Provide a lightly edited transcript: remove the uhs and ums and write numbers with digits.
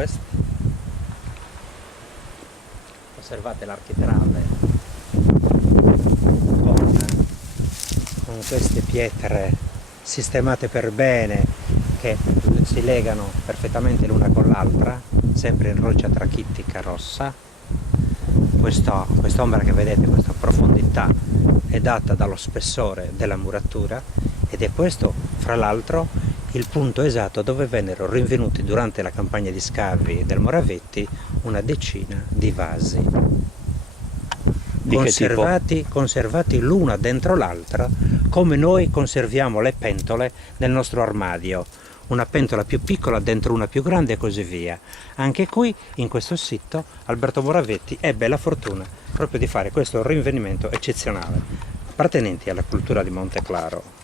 ovest. Osservate l'architrave con queste pietre sistemate per bene che si legano perfettamente l'una con l'altra, sempre in roccia trachittica rossa. Quest'ombra che vedete, questa profondità, è data dallo spessore della muratura, ed è questo, fra l'altro, il punto esatto dove vennero rinvenuti durante la campagna di scavi del Moravetti una decina di vasi. Conservati l'una dentro l'altra, come noi conserviamo le pentole nel nostro armadio. Una pentola più piccola dentro una più grande e così via. Anche qui, in questo sito, Alberto Moravetti ebbe la fortuna proprio di fare questo rinvenimento eccezionale, appartenenti alla cultura di Monte Claro.